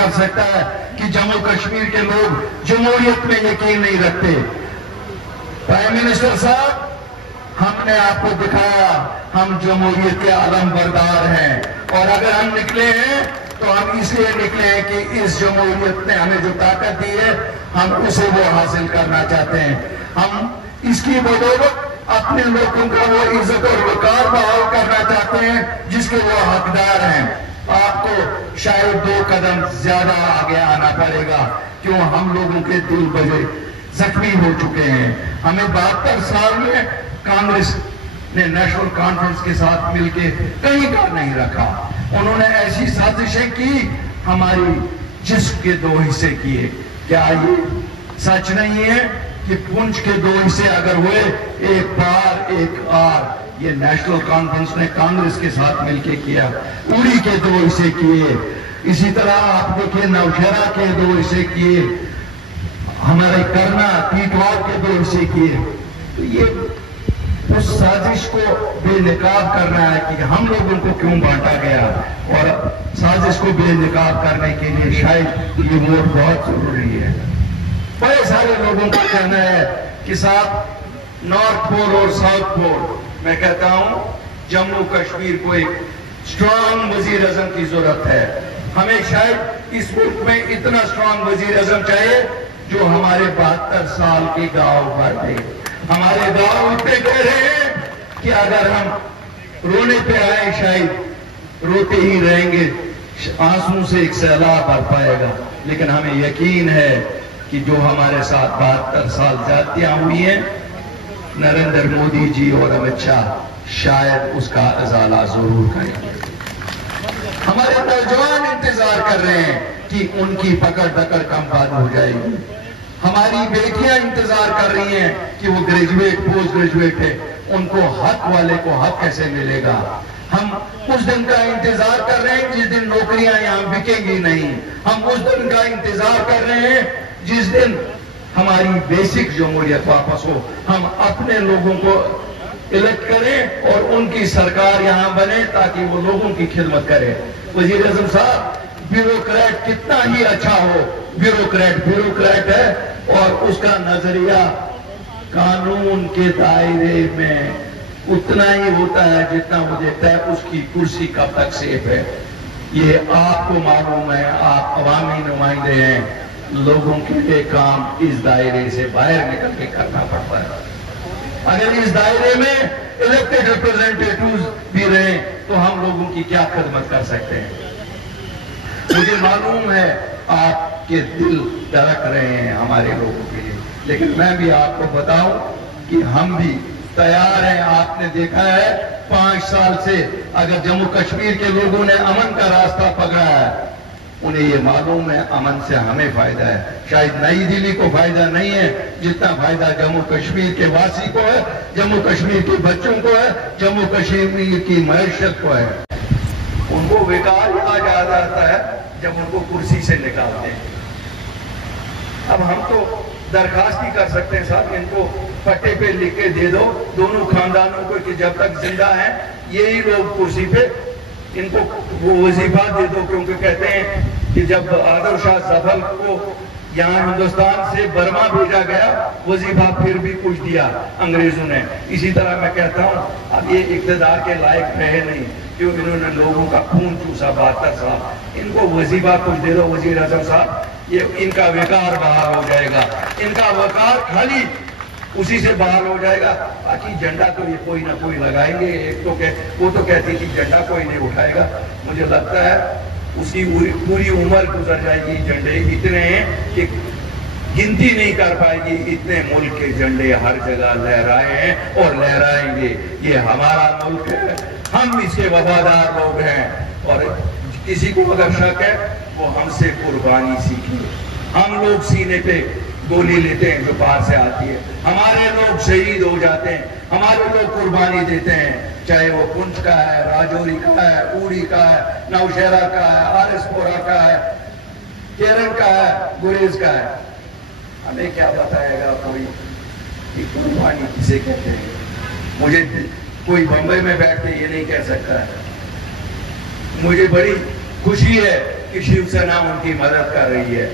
کر سکتا ہے کہ جموں کشمیر کے لوگ جمہوریت میں یقین نہیں رکھتے. پرائم منسٹر صاحب، ہم نے آپ کو دکھایا ہم جمہوریت کے علم بردار ہیں، اور اگر ہم نکلے ہیں تو ہم اس لیے نکلے ہیں کہ اس جمہوریت نے ہمیں جو طاقت دی ہے ہم اسے وہ حاصل کرنا چاہتے ہیں. ہم اس کی بدولت اپنے لوگوں کا وہ عزت اور وقار بحال کرنا چاہتے ہیں جس کے وہ حقدار ہیں. آپ کو شاید 2 قدم زیادہ آگے آنا پڑے گا، کیوں ہم لوگوں کے دل بڑے زخمی ہو چکے ہیں. ہمیں 72 سال میں کانگریس نے نیشنل کانفرنس کے ساتھ مل کے کہیں کا نہیں رکھا. انہوں نے ایسی سازشیں کی، ہماری جسم کے 2 حصے کیے. کیا یہ سچ نہیں ہے کہ پنچ کے 2 حصے اگر ہوئے، ایک پار ایک آر، یہ نیشنل کانفرنس نے کانگریس کے ساتھ مل کے کیا. اوڑی کے 2 حصے کیے، اسی طرح آپ دیکھیں نوشہرہ کے 2 حصے کیے، ہمارے کرنا پیٹوار کے 2 حصے کیے. تو یہ اس سازش کو بے نقاب کرنا ہے کہ ہم لوگوں کو کیوں بانٹا گیا، اور سازش کو بے نقاب کرنے کے لیے شاید یہ ووٹ بہت ضروری ہے. بڑے سارے لوگوں کا کہنا ہے کہ صاحب نارتھ پول اور ساؤتھ پول، میں کہتا ہوں جموں کشمیر کو ایک اسٹرانگ وزیر اعظم کی ضرورت ہے. ہمیں شاید اس ملک میں اتنا اسٹرانگ وزیر اعظم چاہیے جو ہمارے 72 سال کے گاؤں بھر دے. ہمارے گاؤں پہ کہہ رہے ہیں کہ اگر ہم رونے پہ آئے شاید روتے ہی رہیں گے، آنسوں سے ایک سیلاب بھر پائے گا. لیکن ہمیں یقین ہے کہ جو ہمارے ساتھ 72 سال زیادتیاں ہوئی ہیں، نریندر مودی جی اور امت شاہ شاید اس کا ازالہ ضرور کریں گے. ہمارے نوجوان انتظار کر رہے ہیں کہ ان کی پکڑ دکڑ کم بند ہو جائے گی. ہماری بیٹیاں انتظار کر رہی ہیں کہ وہ گریجویٹ پوسٹ گریجویٹ ہے، ان کو حق والے کو حق کیسے ملے گا. ہم اس دن کا انتظار کر رہے ہیں جس دن نوکریاں یہاں بکیں گی نہیں. ہم اس دن کا انتظار کر رہے ہیں جس دن ہماری بیسک جمہوریت واپس ہو. ہم اپنے لوگوں کو الیکٹ کریں اور ان کی سرکار یہاں بنے تاکہ وہ لوگوں کی خدمت کرے. وزیر اعظم صاحب، بیوروکریٹ کتنا ہی اچھا ہو، بیوروکریٹ ہے، اور اس کا نظریہ قانون کے دائرے میں اتنا ہی ہوتا ہے جتنا مجھے طے اس کی کرسی کب تک سیف ہے. یہ آپ کو معلوم ہے، آپ عوامی نمائندے ہیں، لوگوں کے لیے کام اس دائرے سے باہر نکل کے کرنا پڑتا ہے. اگر اس دائرے میں الیکٹڈ ریپرزینٹیٹیوز بھی رہیں تو ہم لوگوں کی کیا خدمت کر سکتے ہیں. مجھے معلوم ہے آپ کے دل دھڑک رہے ہیں ہمارے لوگوں کے لیے، لیکن میں بھی آپ کو بتاؤں کہ ہم بھی تیار ہیں. آپ نے دیکھا ہے 5 سال سے اگر جموں کشمیر کے لوگوں نے امن کا راستہ پکڑا ہے، انہیں یہ معلوم ہے امن سے ہمیں فائدہ ہے. شاید نئی دلی کو فائدہ نہیں ہے جتنا فائدہ جموں کشمیر کے واسی کو ہے، جموں کشمیر کے بچوں کو ہے، جموں کشمیر کی معیشت کو ہے. ان کو بیکار کہا جاتا ہے جب ان کو کرسی سے نکالتے ہیں. اب ہم تو درخواست ہی کر سکتے ہیں صاحب، ان کو پٹے پہ لکھ کے دے دو دونوں خاندانوں کو کہ جب تک زندہ ہیں یہی لوگ کرسی پہ، ان کو وہ وظیفہ دے دو. کیونکہ کہتے ہیں کہ جب آدر شاہ ظفر کو یہاں ہندوستان سے برما بھیجا گیا، وظیفہ پھر بھی کچھ دیا انگریزوں نے. اسی طرح میں کہتا ہوں اب یہ اقتدار کے لائق رہے نہیں، کیوں انہوں نے لوگوں کا خون چوسا 72 سال. ان کو وظیفہ کچھ دے دو وزیر اعظم صاحب، یہ ان کا وقار بحال ہو جائے گا. ان کا وقار خالی اسی سے باہر ہو جائے گا. باقی جھنڈا تو یہ کوئی نہ کوئی لگائیں گے. ایک تو وہ تو کہتی کہ جھنڈا کوئی نہیں اٹھائے گا. مجھے لگتا ہے اس کی پوری عمر گزر جائے گی. جھنڈے اتنے ہیں کہ گنتی نہیں کر پائے گی. اتنے ملک کے جھنڈے ہر جگہ لہرائے ہیں اور لہرائیں گے. یہ ہمارا ملک ہے، ہم اس کے وفادار لوگ ہیں. اور کسی کو اگر شک ہے وہ ہم سے قربانی سیکھیں. ہم لوگ سینے پہ گولی لیتے ہیں جو باہر سے آتی ہے، ہمارے لوگ شہید ہو جاتے ہیں، ہمارے لوگ قربانی دیتے ہیں، چاہے وہ پنچ کا ہے، راجوری کا ہے، اوڑی کا ہے، نوشہرہ کا ہے، آرس پورہ کا ہے، کیرن کا ہے، گریز کا ہے. ہمیں کیا بتائے گا کوئی کہ قربانی کسے کہتے ہیں. مجھے کوئی بمبئی میں بیٹھ کے یہ نہیں کہہ سکتا ہے. مجھے بڑی خوشی ہے کہ شیو سینا ان کی مدد کر رہی ہے.